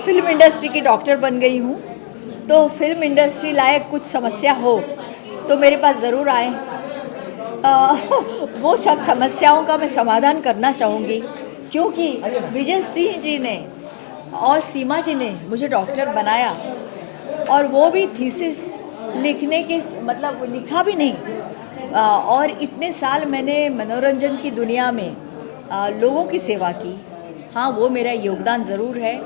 Film industry की doctor बन गई हूँ, तो फिल्म इंडस्ट्री लायक कुछ समस्या हो तो मेरे पास ज़रूर आए। वो सब समस्याओं का मैं समाधान करना चाहूँगी, क्योंकि विजय सिंह जी ने और सीमा जी ने मुझे डॉक्टर बनाया, और वो भी थीसिस लिखने के मतलब लिखा भी नहीं। और इतने साल मैंने मनोरंजन की दुनिया में लोगों की सेवा की। हाँ, वो मेरा योगदान ज़रूर है,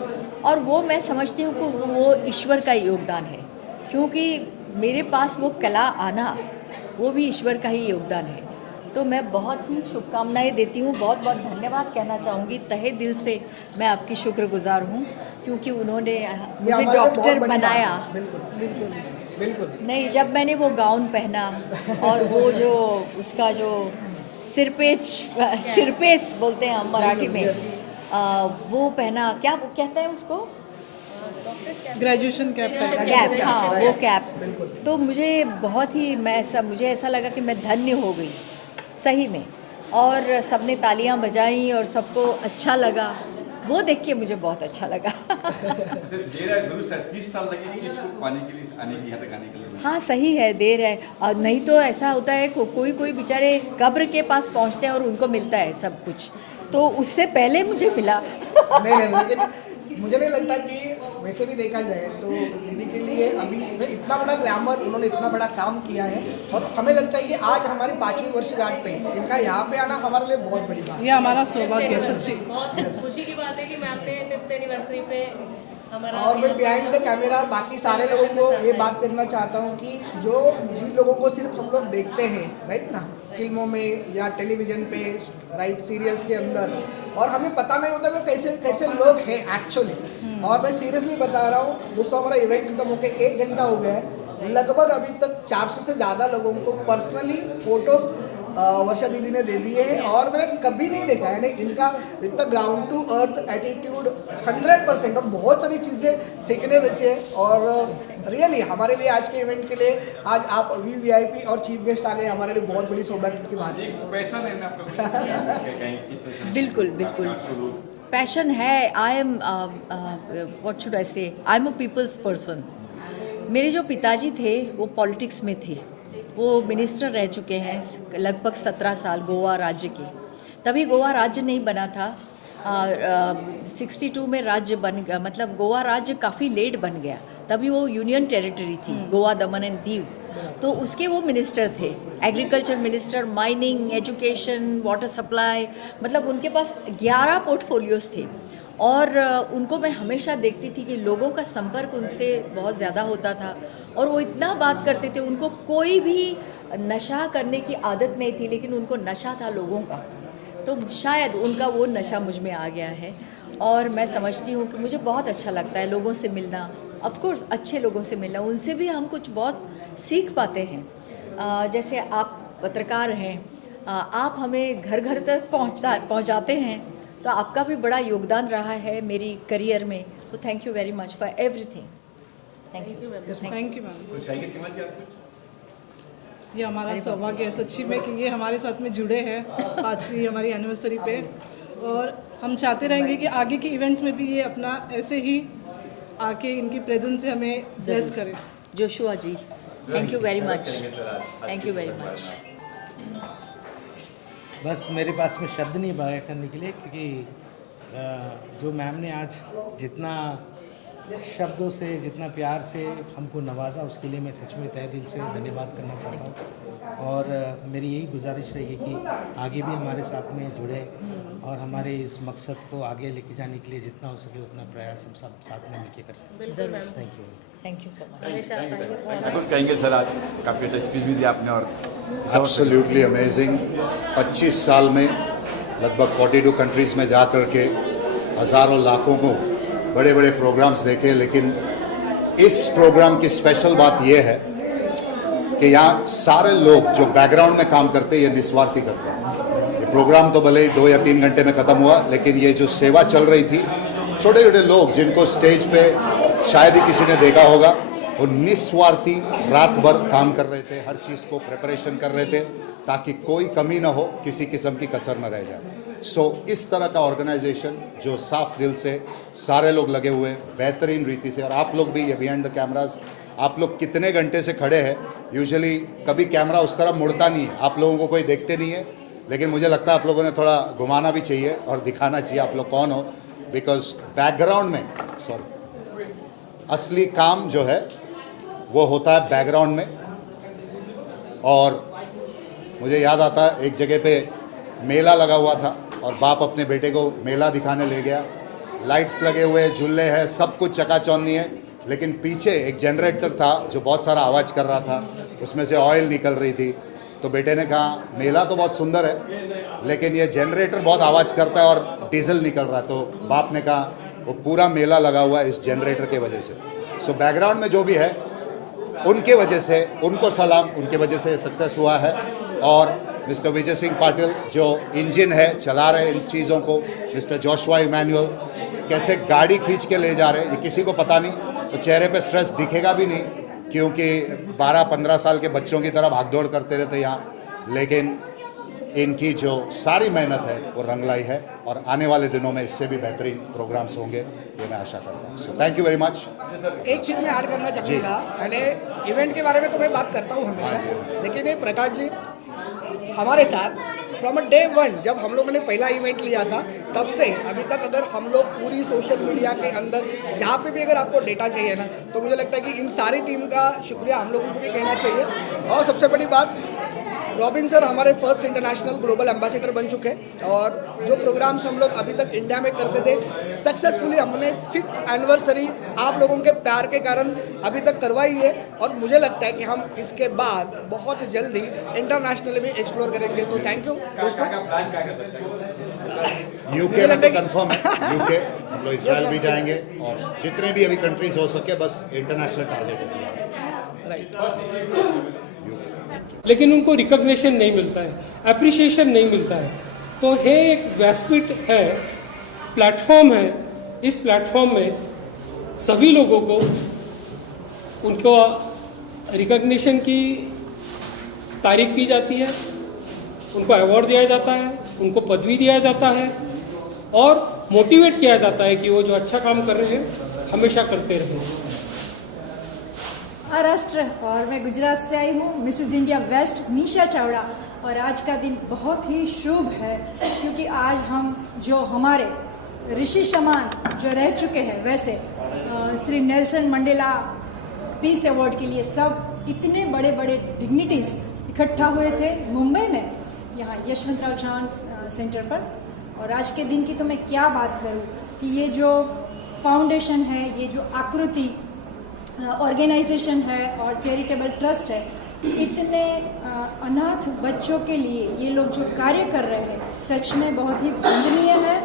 और वो मैं समझती हूँ कि वो ईश्वर का योगदान है, क्योंकि मेरे पास वो कला आना, वो भी ईश्वर का ही योगदान है। तो मैं बहुत ही शुभकामनाएं देती हूँ, बहुत बहुत धन्यवाद कहना चाहूँगी, तहे दिल से मैं आपकी शुक्रगुजार हूँ, क्योंकि उन्होंने मुझे डॉक्टर बनाया। बिल्कुल बिल्कुल बिल्कुल। नहीं, जब मैंने वो गाउन पहना और वो जो उसका जो सिरपेच बोलते हैं हम मराठी में, वो पहना, क्या वो कहते हैं उसको, ग्रेजुएशन कैप कैप, हाँ वो कैप। तो मुझे ऐसा लगा कि मैं धन्य हो गई सही में, और सबने तालियां बजाई और सबको अच्छा लगा, वो देख के मुझे बहुत अच्छा लगा। देर है, दुरुस्त है, 30 साल लगे इस चीज को पाने के लिए, आने की, यहाँ तक आने के लिए। हाँ सही है, देर है, और नहीं तो ऐसा होता है कोई बेचारे कब्र के पास पहुंचते हैं और उनको मिलता है सब कुछ, तो उससे पहले मुझे मिला। नहीं, लेकिन मुझे नहीं लगता कि वैसे भी देखा जाए तो दीदी के लिए अभी इतना बड़ा ग्लैमर, उन्होंने इतना बड़ा काम किया है, और हमें लगता है कि आज हमारी 5वीं वर्षगांठ पे इनका यहाँ पे आना हमारे लिए बहुत बड़ी बात है। ये हमारा सौभाग्य है सच्ची। बहुत खुशी की बात है कि मैं अपने 5th एनिवर्सरी पे हमारा, और मैं बिहाइंड द कैमरा बाकी सारे लोगों को ये बात करना चाहता हूँ कि जिन लोगों को सिर्फ हम लोग देखते हैं राइट ना, फिल्मों में या टेलीविजन पे, राइट, सीरियल्स के अंदर, और हमें पता नहीं होता कि कैसे कैसे लोग हैं एक्चुअली। और मैं सीरियसली बता रहा हूँ दोस्तों, हमारा इवेंट खत्म होकर 1 घंटा हो गया है, लगभग अभी तक 400 से ज़्यादा लोगों को पर्सनली फोटोज वर्षा दीदी ने दे दिए हैं, और मैंने कभी नहीं देखा है इनका इतना ग्राउंड टू अर्थ एटीट्यूड 100%, और बहुत सारी चीज़ें सीखने जैसे है। और रियली हमारे लिए आज के इवेंट के लिए आज आप वीवीआईपी और चीफ गेस्ट आ गए, हमारे लिए बहुत बड़ी सौभाग्य की बात है। पैसा नहीं ना आपका कहीं किस तरह से? बिल्कुल बिल्कुल पैशन है। I am what should I say, I am a people's person. मेरे जो पिताजी थे वो पॉलिटिक्स में थे, वो मिनिस्टर रह चुके हैं लगभग 17 साल गोवा राज्य के। तभी गोवा राज्य नहीं बना था, 62 में राज्य बन गया, मतलब गोवा राज्य काफ़ी लेट बन गया, तभी वो यूनियन टेरिटरी थी गोवा, दमन एंड दीव। तो उसके वो मिनिस्टर थे, agriculture minister, mining, education, water supply, मतलब उनके पास 11 पोर्टफोलियोज थे। और उनको मैं हमेशा देखती थी कि लोगों का संपर्क उनसे बहुत ज़्यादा होता था, और वो इतना बात करते थे, उनको कोई भी नशा करने की आदत नहीं थी, लेकिन उनको नशा था लोगों का। तो शायद उनका वो नशा मुझ में आ गया है, और मैं समझती हूँ कि मुझे बहुत अच्छा लगता है लोगों से मिलना, ऑफ कोर्स अच्छे लोगों से मिलना, उनसे भी हम कुछ बहुत सीख पाते हैं। जैसे आप पत्रकार हैं, आप हमें घर घर तक पहुँचाते हैं, तो आपका भी बड़ा योगदान रहा है मेरी करियर में। तो thank you very much for everything. Thank you ma'am. कुछ कहेंगे सीमा जी आप कुछ? ये हमारा सौभाग्य है सच्ची में कि ये हमारे साथ में जुड़े हैं 5वीं हमारी एनिवर्सरी पे, और हम चाहते रहेंगे कि आगे के इवेंट्स में भी ये अपना ऐसे ही आके इनकी प्रेजेंस से हमें ब्लेस करें। Joshua ji, thank you very much, thank you very much. बस मेरे पास में शब्द नहीं बयां करने के लिए, क्योंकि जो मैम ने आज जितना शब्दों से, जितना प्यार से हमको नवाजा, उसके लिए मैं सच में तहे दिल से धन्यवाद करना चाहता हूँ। और मेरी यही गुजारिश रहेगी कि आगे भी हमारे साथ में जुड़े, और हमारे इस मकसद को आगे लेके जाने के लिए जितना हो सके उतना प्रयास हम सब साथ में मिलकर कर सकते हैं। ज़रूर, थैंक यू सो मच। कुछ कहेंगे सर, आज काफ़ी अच्छा स्पीच भी दिया आपने, और एब्सोल्युटली अमेजिंग। 25 साल में लगभग 42 कंट्रीज़ में जा कर के हज़ारों लाखों को बड़े बड़े प्रोग्राम्स देखे, लेकिन इस प्रोग्राम की स्पेशल बात यह है कि यहाँ सारे लोग जो बैकग्राउंड में काम करते हैं ये निस्वार्थी करते हैं। ये प्रोग्राम तो भले ही 2 या 3 घंटे में ख़त्म हुआ, लेकिन ये जो सेवा चल रही थी, छोटे छोटे लोग जिनको स्टेज पे शायद ही किसी ने देखा होगा, वो निस्वार्थी रात भर काम कर रहे थे, हर चीज़ को प्रिपरेशन कर रहे थे ताकि कोई कमी ना हो, किसी किस्म की कसर न रह जाए। सो इस तरह का ऑर्गेनाइजेशन जो साफ दिल से सारे लोग लगे हुए बेहतरीन रीति से, और आप लोग भी ये बिहाइंड द कैमरास आप लोग कितने घंटे से खड़े हैं। यूजुअली कभी कैमरा उस तरह मुड़ता नहीं है, आप लोगों को कोई देखते नहीं है, लेकिन मुझे लगता है आप लोगों ने थोड़ा घुमाना भी चाहिए और दिखाना चाहिए आप लोग कौन हो, बिकॉज बैकग्राउंड में असली काम जो है वो होता है बैकग्राउंड में। और मुझे याद आता है एक जगह पे मेला लगा हुआ था और बाप अपने बेटे को मेला दिखाने ले गया, लाइट्स लगे हुए, झूले हैं, सब कुछ चकाचौंधी है, लेकिन पीछे एक जनरेटर था जो बहुत सारा आवाज़ कर रहा था, उसमें से ऑयल निकल रही थी। तो बेटे ने कहा मेला तो बहुत सुंदर है लेकिन ये जनरेटर बहुत आवाज़ करता है और डीजल निकल रहा है। तो बाप ने कहा वो पूरा मेला लगा हुआ है इस जनरेटर के वजह से। सो बैकग्राउंड में जो भी है उनके वजह से, उनको सलाम, उनके वजह से सक्सेस हुआ है। और मिस्टर विजय सिंह पाटिल जो इंजन है, चला रहे इन चीज़ों को, मिस्टर जोशुआ इमैनुअल कैसे गाड़ी खींच के ले जा रहे हैं, ये किसी को पता नहीं, तो चेहरे पे स्ट्रेस दिखेगा भी नहीं क्योंकि 12-15 साल के बच्चों की तरह भागदौड़ करते रहते यहाँ, लेकिन इनकी जो सारी मेहनत है वो रंग लाई है और आने वाले दिनों में इससे भी बेहतरीन प्रोग्राम्स होंगे, ये मैं आशा करता हूँ। So thank you very much. एक चीज़ मैं ऐड करना चाहूँगा, यानी इवेंट के बारे में तो मैं बात करता हूँ हमेशा, लेकिन ये प्रकाश जी हमारे साथ फ्रॉम डे 1 जब हम लोगों ने पहला इवेंट लिया था तब से अभी तक, अगर हम लोग पूरी सोशल मीडिया के अंदर जहाँ पे भी अगर आपको डेटा चाहिए ना, तो मुझे लगता है कि इन सारी टीम का शुक्रिया हम लोगों को भी कहना चाहिए। और सबसे बड़ी बात, रॉबिन सर हमारे फर्स्ट इंटरनेशनल ग्लोबल एम्बेसडर बन चुके हैं और जो प्रोग्राम्स हम लोग अभी तक इंडिया में करते थे सक्सेसफुली हमने 5th एनिवर्सरी आप लोगों के प्यार के कारण अभी तक करवाई है। और मुझे लगता है कि हम इसके बाद बहुत जल्दी इंटरनेशनल भी एक्सप्लोर करेंगे। तो थैंक यू दोस्तों। यूके में तो कंफर्म है, यूके हम लोग इसराइल भी जाएंगे और जितने भी अभी कंट्रीज हो सके, बस इंटरनेशनल टारगेट है। राइट, लेकिन उनको रिकॉग्निशन नहीं मिलता है, अप्रिशिएशन नहीं मिलता है। तो ये एक व्यासपीठ है, प्लेटफॉर्म है। इस प्लेटफॉर्म में सभी लोगों को उनको रिकॉग्निशन की तारीफ की जाती है, उनको अवार्ड दिया जाता है, उनको पदवी दिया जाता है और मोटिवेट किया जाता है कि वो जो अच्छा काम कर रहे हैं हमेशा करते रहें। महाराष्ट्र और मैं गुजरात से आई हूँ, मिसेस इंडिया वेस्ट निशा चावड़ा। और आज का दिन बहुत ही शुभ है क्योंकि आज हम जो हमारे ऋषि समान जो रह चुके हैं, वैसे Shri Nelson Mandela peace award के लिए सब इतने बड़े बड़े डिग्निटीज इकट्ठा हुए थे मुंबई में, यहाँ यशवंतराव चव्हाण सेंटर पर। और आज के दिन की तो मैं क्या बात करूँ कि ये जो फाउंडेशन है, ये जो आकृति ऑर्गेनाइजेशन है और चैरिटेबल ट्रस्ट है, इतने अनाथ बच्चों के लिए ये लोग जो कार्य कर रहे हैं सच में बहुत ही वंदनीय है।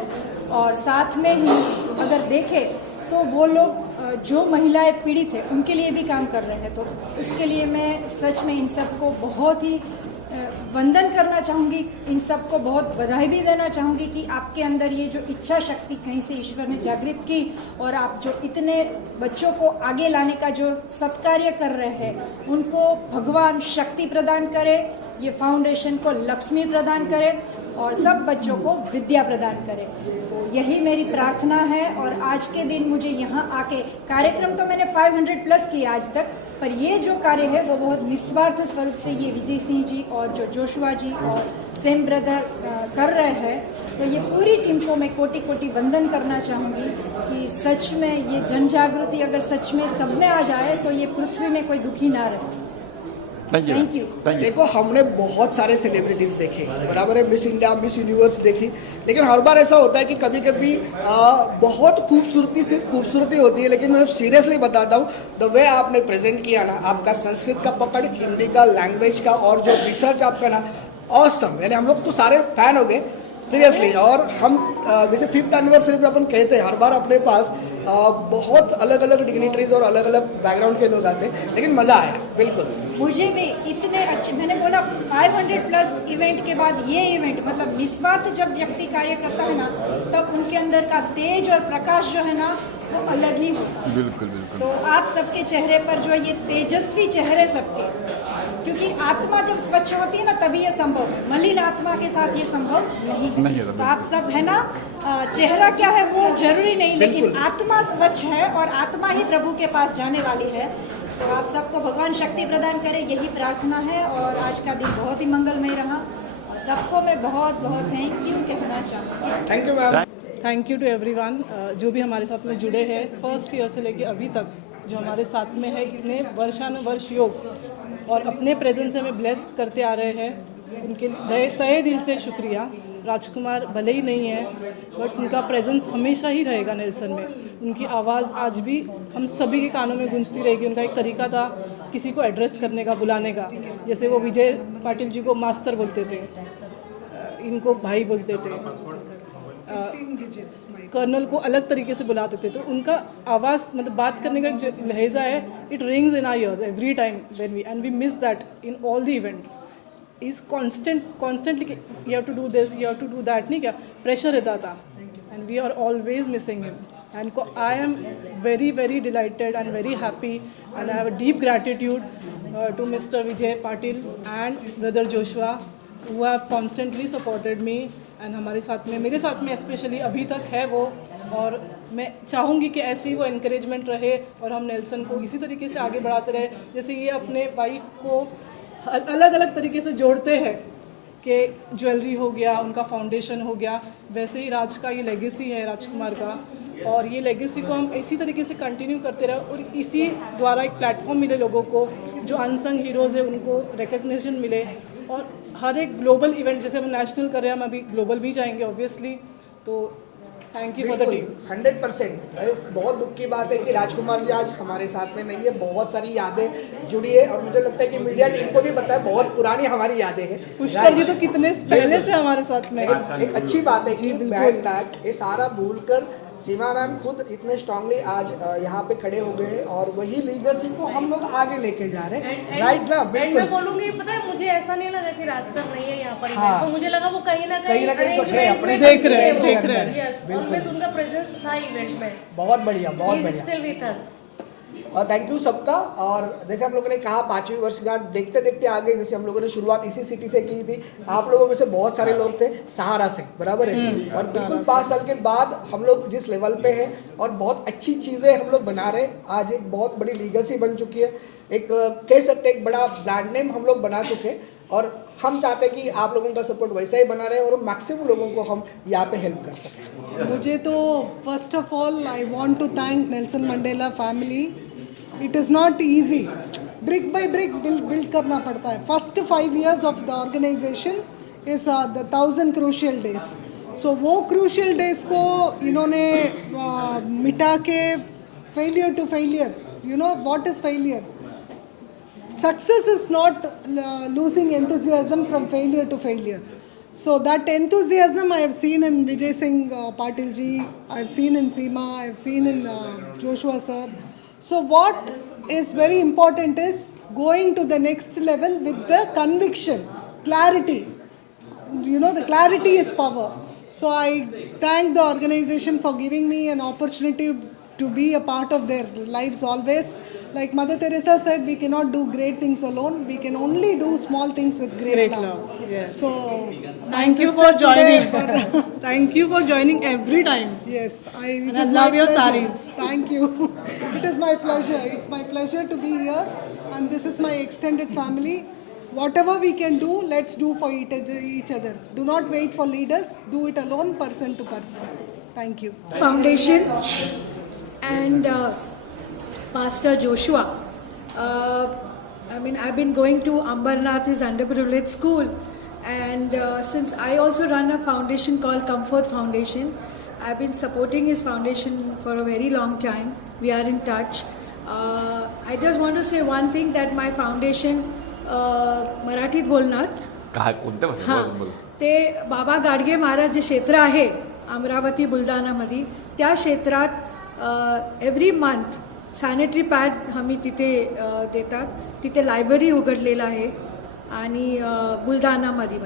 और साथ में ही अगर देखें तो वो लोग जो महिलाएं पीड़ित है उनके लिए भी काम कर रहे हैं। तो इसके लिए मैं सच में इन सबको बहुत ही वंदन करना चाहूँगी, इन सबको बहुत बधाई भी देना चाहूँगी कि आपके अंदर ये जो इच्छा शक्ति कहीं से ईश्वर ने जागृत की और आप जो इतने बच्चों को आगे लाने का जो सत्कार्य कर रहे हैं, उनको भगवान शक्ति प्रदान करे, ये फाउंडेशन को लक्ष्मी प्रदान करे और सब बच्चों को विद्या प्रदान करे। तो यही मेरी प्रार्थना है। और आज के दिन मुझे यहाँ आके, कार्यक्रम तो मैंने 500 प्लस किए आज तक, पर ये जो कार्य है वो बहुत निस्वार्थ स्वरूप से ये विजय सिंह जी और जो जोशुआ जी और सेम ब्रदर कर रहे हैं। तो ये पूरी टीम को मैं कोटि कोटि वंदन करना चाहूँगी कि सच में ये जन जागृति अगर सच में सब में आ जाए तो ये पृथ्वी में कोई दुखी ना रहे। Thank you. देखो हमने बहुत सारे सेलिब्रिटीज देखे, बराबर है, मिस इंडिया, मिस यूनिवर्स देखी, लेकिन हर बार ऐसा होता है कि कभी कभी बहुत खूबसूरती सिर्फ खूबसूरती होती है। लेकिन मैं सीरियसली बताता हूँ, द वे आपने प्रेजेंट किया ना, आपका संस्कृत का पकड़, हिंदी का, लैंग्वेज का और जो रिसर्च आपका ना, ऑसम। यानी हम लोग तो सारे फैन हो गए सीरियसली। और हम जैसे 5th एनिवर्सरी पे अपन कहते हैं, हर बार अपने पास बहुत अलग अलग डिग्निटरीज और अलग अलग बैकग्राउंड के लोग आते हैं, लेकिन मज़ा आया बिल्कुल। मुझे भी इतने अच्छे, मैंने बोला 500 प्लस इवेंट के बाद ये इवेंट, मतलब निस्वार्थ जब व्यक्ति कार्य करता है ना, तब उनके अंदर का तेज और प्रकाश जो है ना वो अलग ही होता है। बिल्कुल बिल्कुल। तो आप सबके चेहरे पर जो ये तेजस्वी चेहरे सबके, क्योंकि आत्मा जब स्वच्छ होती है ना तभी ये संभव है, मलिन आत्मा के साथ ये संभव नहीं है। तो आप सब है ना, चेहरा क्या है वो जरूरी नहीं, लेकिन आत्मा स्वच्छ है और आत्मा ही प्रभु के पास जाने वाली है। तो आप सबको भगवान शक्ति प्रदान करे, यही प्रार्थना है। और आज का दिन बहुत ही मंगलमय रहा और सबको मैं बहुत बहुत थैंक यू कहना चाहूँगी। Thank you ma'am. Thank you to everyone जो भी हमारे साथ में जुड़े हैं, फर्स्ट ईयर से लेके अभी तक जो हमारे साथ में है, इतने वर्षानुवर्ष योग और अपने प्रेजेंस से हमें ब्लेस करते आ रहे हैं। उनके तहे दिल से शुक्रिया। राजकुमार भले ही नहीं है बट उनका प्रेजेंस हमेशा ही रहेगा नेल्सन में। उनकी आवाज़ आज भी हम सभी के कानों में गूंजती रहेगी। उनका एक तरीका था किसी को एड्रेस करने का, बुलाने का, जैसे वो विजय पाटिल जी को मास्टर बोलते थे, इनको भाई बोलते थे, कर्नल को अलग तरीके से बुलाते थे। तो उनका आवाज़ मतलब बात करने का जो लहजा है, it rings in our ears every time when we and we miss that in all the events. Is constantly you have to do this, you have to do that, नहीं क्या प्रेशर रहता था and we are always missing him. And I am very very delighted and very happy and I have a deep gratitude to mister Vijay Patil and brother Joshua who have constantly supported me and हमारे साथ में, मेरे साथ में specially अभी तक है वो। और मैं चाहूँगी कि ऐसे ही वो इनकरेजमेंट रहे और हम नेल्सन को इसी तरीके से आगे बढ़ाते रहे। जैसे ये अपने वाइफ को अलग अलग तरीके से जोड़ते हैं कि ज्वेलरी हो गया, उनका फाउंडेशन हो गया, वैसे ही राज का ये लेगेसी है, राजकुमार का, और ये लेगेसी को हम इसी तरीके से कंटिन्यू करते रहे और इसी द्वारा एक प्लेटफॉर्म मिले लोगों को, जो अनसंग हीरोज़ है उनको रिकग्निशन मिले। और हर एक ग्लोबल इवेंट, जैसे हम नेशनल कर रहे हैं, हम अभी ग्लोबल भी जाएंगे ऑब्वियसली। तो thank you for the team. 100%। बहुत दुख की बात है कि राजकुमार जी आज हमारे साथ में नहीं है। बहुत सारी यादें जुड़ी है और मुझे लगता है कि मीडिया टीम को भी पता है, बहुत पुरानी हमारी यादें हैं। पुष्कर जी तो कितने पहले से हमारे साथ में। एक अच्छी बात है कि बैड दैट ये सारा भूलकर सीमा मैम खुद इतने स्ट्रांगली आज यहाँ पे खड़े हो गए हैं और वही लीगेसी को हम लोग आगे लेके जा रहे हैं। राइट ना? बिल्कुल। मैं बोलूंगी, पता है मुझे ऐसा नहीं लगा कि राज सर नहीं है यहाँ पर। हाँ। तो मुझे लगा वो कहीं ना कहीं तो है, अपने देख रहे हैं। यस, और उनका प्रेजेंस था इवेंट में। बहुत बढ़िया, बहुत बढ़िया। Still with us. और थैंक यू सबका। और जैसे हम लोगों ने कहा 5वीं वर्षगांठ देखते देखते आ गई। जैसे हम लोगों ने शुरुआत इसी सिटी से की थी, आप लोगों में से बहुत सारे लोग थे सहारा से, बराबर है। और बिल्कुल 5 साल के बाद हम लोग जिस लेवल पे हैं और बहुत अच्छी चीज़ें हम लोग बना रहे हैं, आज एक बहुत बड़ी लीगेसी बन चुकी है, एक कह सकते एक बड़ा ब्रांड नेम हम लोग बना चुके हैं। और हम चाहते हैं कि आप लोगों का सपोर्ट वैसा ही बना रहे और मैक्सिमम लोगों को हम यहाँ पे हेल्प कर सकें। मुझे तो first of all I want to thank Nelson Mandela family. It is not easy, brick by brick build करना पड़ता है। First 5 years of the organisation is the 1000 crucial days. So वो क्रूशियल डेज को इन्होंने मिटा के failure to failure, you know what is failure? Success is not losing enthusiasm from failure to failure. So that enthusiasm I have seen in Vijay Singh Patil ji, I have seen in Seema, I have seen in Joshua sir. So what is very important is going to the next level with the conviction, clarity. You know, the clarity is power. So I thank the organization for giving me an opportunity to be a part of their lives always. Like Mother Teresa said, we cannot do great things alone. We can only do small things with great love. Yes. So Thank you for joining. Thank you for joining every time. Yes, And I love your sarees. Thank you. It is my pleasure. It's my pleasure to be here, and this is my extended family. Whatever we can do, let's do for each other. Do not wait for leaders. Do it alone, person to person. Thank you. Foundation and Pastor Joshua. I mean, I've been going to Ambernath, his underprivileged school, and since I also run a foundation called Comfort Foundation, I've been supporting his foundation for a very long time. We are in touch. I just want to say one thing, that my foundation, मराठीत बोलणार, हां, ते बाबा गाडगे महाराज जे क्षेत्र आहे अमरावती बुलढाणामध्ये, त्या क्षेत्रात every month sanitary pad आम्ही तिथे देतात. तिथे लायब्ररी उघडलेलं आहे आणि बुलढाणामध्ये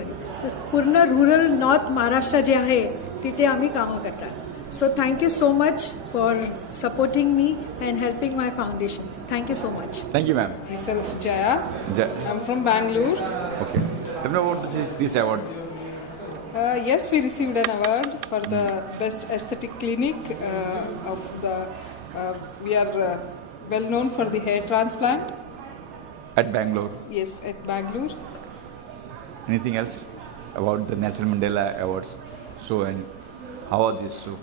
पूर्ण रुरल नॉर्थ महाराष्ट्र जे आहे तिथे आम्ही कामं करतात. So thank you so much for supporting me and helping my foundation. Thank you so much. Thank you, ma'am. Myself Jaya. I'm from Bangalore. Okay. Tell me about this award. Yes, we received an award for the best aesthetic clinic of the. We are well known for the hair transplant. At Bangalore. Yes, at Bangalore. Anything else about the Nelson Mandela Awards show and how was this show?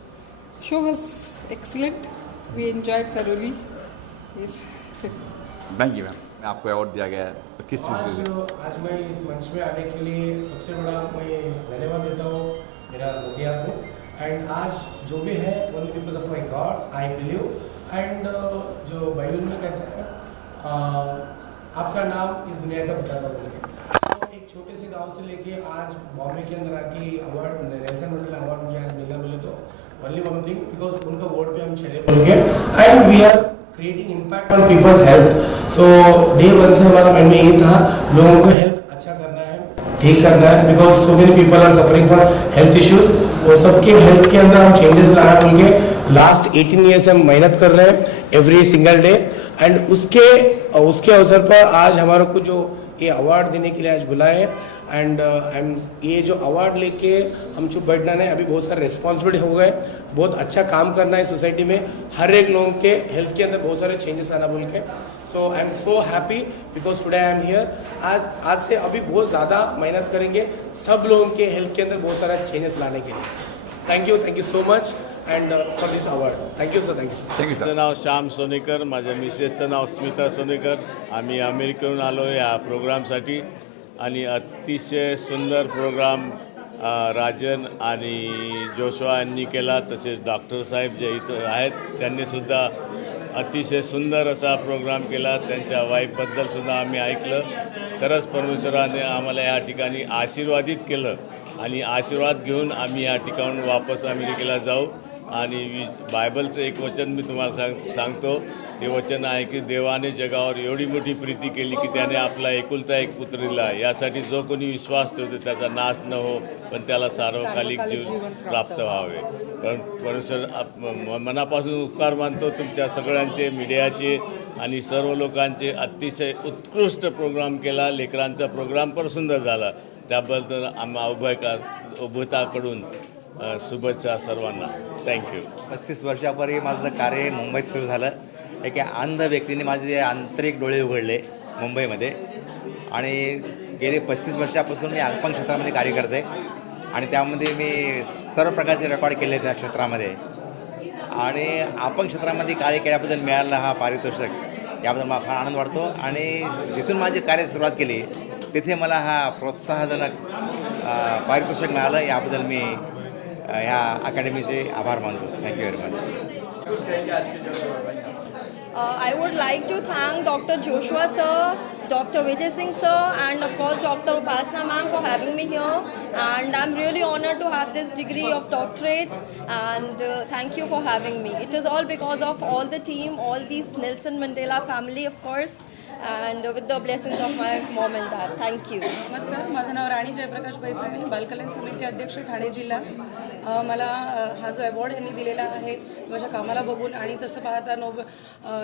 Show was excellent. We enjoyed thoroughly. Yes. Thank you, ma'am. आपको award दिया गया है तो किस चीज़ से? आज मैं इस मंच में आने के लिए सबसे बड़ा मैं धन्यवाद देता हूँ मेरा मसीहा को एंड आज जो भी है only because of my God I believe and जो बाइबल में कहता है आपका नाम इस दुनिया का बताता बोल के तो एक छोटे से गांव से लेके आज बॉम्बे के अंदर आके अवार्ड नेल्सन मंडेला अवार्ड मुझे आज मिले तो ओनली वन थिंग बिकॉज उनका वर्ड पे हम चले बोल के and we are creating impact on people's health so day one से हमारा मन में ये था लोगों को हेल्थ अच्छा करना है ठीक करना है because so many people are suffering for health issues और सबके हेल्थ के अंदर हम चेंजेस ला रहे हैं बोल के लास्ट 18 ईयर्स हम मेहनत कर रहे हैं एवरी सिंगल डे एंड उसके अवसर पर आज हमारे को जो ये अवार्ड देने के लिए आज बुलाए एंड ये जो अवार्ड लेके हम चुप बैठना नहीं अभी बहुत सारे रिस्पॉन्सिबिलिटी हो गए बहुत अच्छा काम करना है सोसाइटी में हर एक लोगों के हेल्थ के अंदर बहुत सारे चेंजेस आना बोल के so I am so happy because today I am here आज से अभी बहुत ज़्यादा मेहनत करेंगे सब लोगों के हेल्थ के अंदर बहुत सारा चेंजेस लाने के लिए thank you so much and for this award thank you sir माझं नाव श्याम सोनेकर माझ्या मिसेसचं नाव स्मिता सोनेकर आम्ही अमेरिकेहून आलो या प्रोग्रामसाठी आणि अतिशय सुंदर प्रोग्राम राजन आणि जोशवा यांनी केला तसेच डॉक्टर साहेब जे इथं आहेत त्यांनीसुद्धा अतिशय सुंदर असा प्रोग्राम केला त्यांच्या वाईफबद्दलसुद्धा आम्ही ऐकलं खरंच परमेश्वराने आम्हाला या ठिकाणी आशीर्वादित केलं आणि आशीर्वाद घेऊन आम्ही या ठिकाणून वापस अमेरिकेला जाऊ आणि बायबलचं एक वचन मी तुम्हाला सांगतो ते वचन आहे की देवाने जगावर एवढी मोठी प्रीती केली की त्याने आपला एकुलता एक पुत्र दिला यासाठी जो कोणी विश्वास ठेवतो त्याचा नाश न हो पण त्याला सार्वकालिक जीवन प्राप्त व्हावे पण परमेश्वर मनापासून उपकार मानतो तुमच्या सगळ्यांचे मीडियाचे आणि सर्व लोकांचे अतिशय उत्कृष्ट प्रोग्राम केला लेकरांचा प्रोग्राम पण सुंदर झाला त्याबद्दल आम्हा उभयताकडून शुभेच्छा सर्वांना थँक्यू 35 वर्षापूर्वी माझं कार्य मुंबईत सुरू झालं एका अंध व्यक्तीने माझे आंतरिक डोळे उघडले मुंबईमध्ये आणि गेले 35 वर्षापासून मी अंगपंग क्षेत्रामध्ये कार्य करते आणि त्यामध्ये मी सर्व प्रकारचे रेकॉर्ड केले त्या क्षेत्रामध्ये आणि अपंग क्षेत्रामध्ये कार्य केल्याबद्दल मिळालेला हा पारितोषिक याबद्दल मला फार आनंद वाटतो आणि जिथून माझी कार्य सुरुवात केली तिथे मला हा प्रोत्साहजनक पारितोषिक मिळालं याबद्दल मी ह्या अकॅडमीचे आभार मानतो thank you very much I would like to thank Dr. Joshua sir, Dr. Vijay Singh sir and of course Dr. Upasana ma'am for having me here and I'm really honored to have this degree of doctorate and thank you for having me. It is all because of all the team, all these Nelson Mandela family of course and with the blessings of my mom and dad. Thank you. नमस्कार माझं नाव राणी जयप्रकाश बैसाने बालकल्याण समिती अध्यक्ष ठाणे जिल्हा मला हा जो award यांनी दिलेला आहे माझ्या कामाला बघून आणि तसं पाहता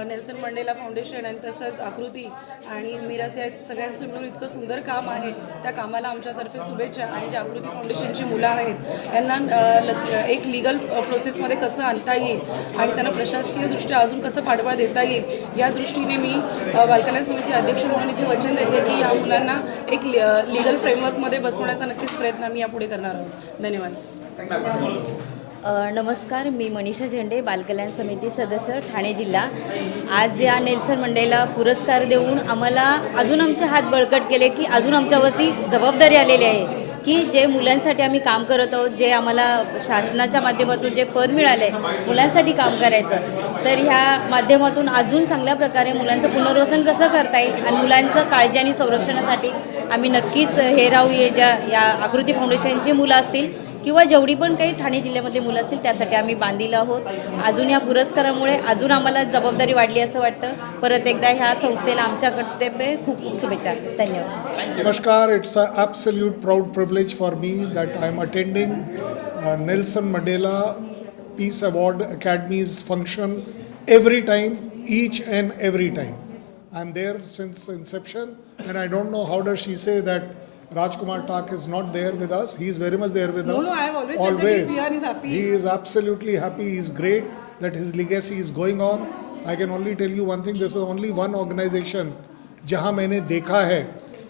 नेल्सन मंडेला फाउंडेशन आणि तसंच आकृती आणि मिरास या सगळ्यांचं मिळून इतकं सुंदर काम आहे त्या कामाला आमच्यातर्फे शुभेच्छा आणि जे आकृती फाउंडेशनची मुलं आहेत यांना एक लिगल प्रोसेसमध्ये कसं आणता येईल आणि त्यांना प्रशासकीयदृष्ट्या अजून कसं पाठबळ देता येईल या दृष्टीने मी बालकल्याण समिती अध्यक्ष म्हणून इथे वचन देते की या मुलांना एक लिगल फ्रेमवर्कमध्ये बसवण्याचा नक्कीच प्रयत्न आम्ही यापुढे करणार आहोत धन्यवाद नमस्कार मी मनीषा झेंडे बालकल्याण समिती सदस्य ठाणे जिल्हा आज या नेल्सन मंडेला पुरस्कार देऊन आम्हाला अजून आमचे हात बळकट केले की अजून आमच्यावरती जबाबदारी आलेली आहे की जे मुलांसाठी आम्ही काम करत आहोत जे आम्हाला शासनाच्या माध्यमातून जे पद मिळालं आहे मुलांसाठी काम करायचं तर ह्या माध्यमातून अजून चांगल्या प्रकारे मुलांचं पुनर्वसन कसं करता येईल आणि मुलांचं काळजी आणि संरक्षणासाठी आम्ही नक्कीच हे राहू ज्या या आकृती फाउंडेशनची मुलं असतील किंवा जेवढी पण काही ठाणे जिल्ह्यामधली मुलं असतील त्यासाठी आम्ही बांधील आहोत अजून या पुरस्कारामुळे अजून आम्हाला जबाबदारी वाढली असं वाटतं परत एकदा ह्या संस्थेला आमच्याकडे खूप खूप शुभेच्छा धन्यवाद नमस्कार it's a absolute proud privilege for me that I am attending Nelson Mandela Peace Award Academies function every time, each and every time. I'm there since inception, and I don't know how does she say that Rajkumar Tak is not there with us. He is very much there with us. No, I have always said that he's here and he's happy. He is absolutely happy. He is great that his legacy is going on. I can only tell you one thing. This is only one organization जहाँ मैंने देखा है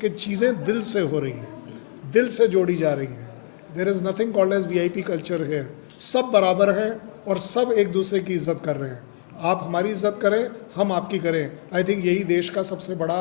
कि चीज़ें दिल से हो रही हैं, दिल से जोड़ी जा रही हैं. There is nothing called as VIP culture here. सब बराबर हैं और सब एक दूसरे की इज्जत कर रहे हैं. आप हमारी इज्जत करें, हम आपकी करें. आई थिंक यही देश का सबसे बड़ा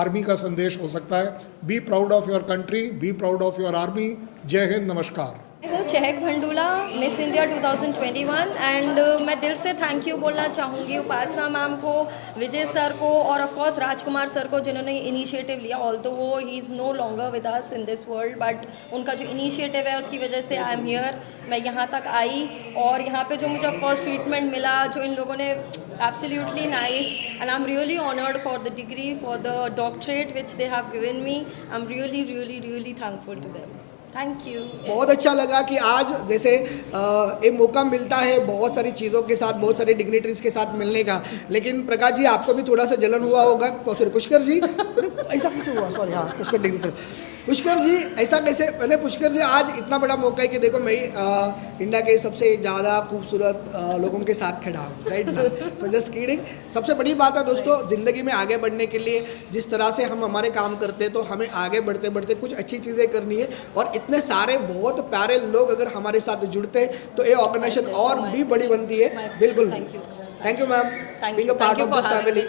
आर्मी का संदेश हो सकता है. Be proud of your country, be proud of your army. जय हिंद, नमस्कार. मैं हूँ चहक भंडूला, मिस इंडिया 2021 एंड मैं दिल से थैंक यू बोलना चाहूँगी उपासना मैम को, विजय सर को और ऑफ कोर्स राजकुमार सर को जिन्होंने इनिशिएटिव लिया. ऑल्दो वो he is no longer with us in this world, but उनका जो इनिशिएटिव है उसकी वजह से आई एम हियर. मैं यहाँ तक आई और यहाँ पे जो मुझे ऑफ कोर्स ट्रीटमेंट मिला, जो इन लोगों ने absolutely nice, and I am really honoured for the degree, for the doctorate which they have given me. I am really really really thankful to them. Thank you. बहुत अच्छा लगा कि आज जैसे एक मौका मिलता है बहुत सारी चीज़ों के साथ, बहुत सारे डिग्निटरीज के साथ मिलने का. लेकिन प्रकाश जी आपको भी थोड़ा सा जलन हुआ होगा. सॉरी पुष्कर जी, ऐसा कैसे हुआ? सॉरी, हाँ पुष्कर डिग्निटरी. पुष्कर जी ऐसा कैसे? मैंने पुष्कर जी आज इतना बड़ा मौका है कि देखो मैं इंडिया के सबसे ज़्यादा खूबसूरत लोगों के साथ खड़ा हूँ, राइट ना. So just kidding. सबसे बड़ी बात है दोस्तों, ज़िंदगी में आगे बढ़ने के लिए जिस तरह से हम हमारे काम करते हैं तो हमें आगे बढ़ते बढ़ते कुछ अच्छी चीज़ें करनी है. और इतने सारे बहुत प्यारे लोग अगर हमारे साथ जुड़ते तो ये ऑर्गेनाइजेशन और भी बड़ी बनती है. बिल्कुल. Thank you ma'am. Being a part of this family.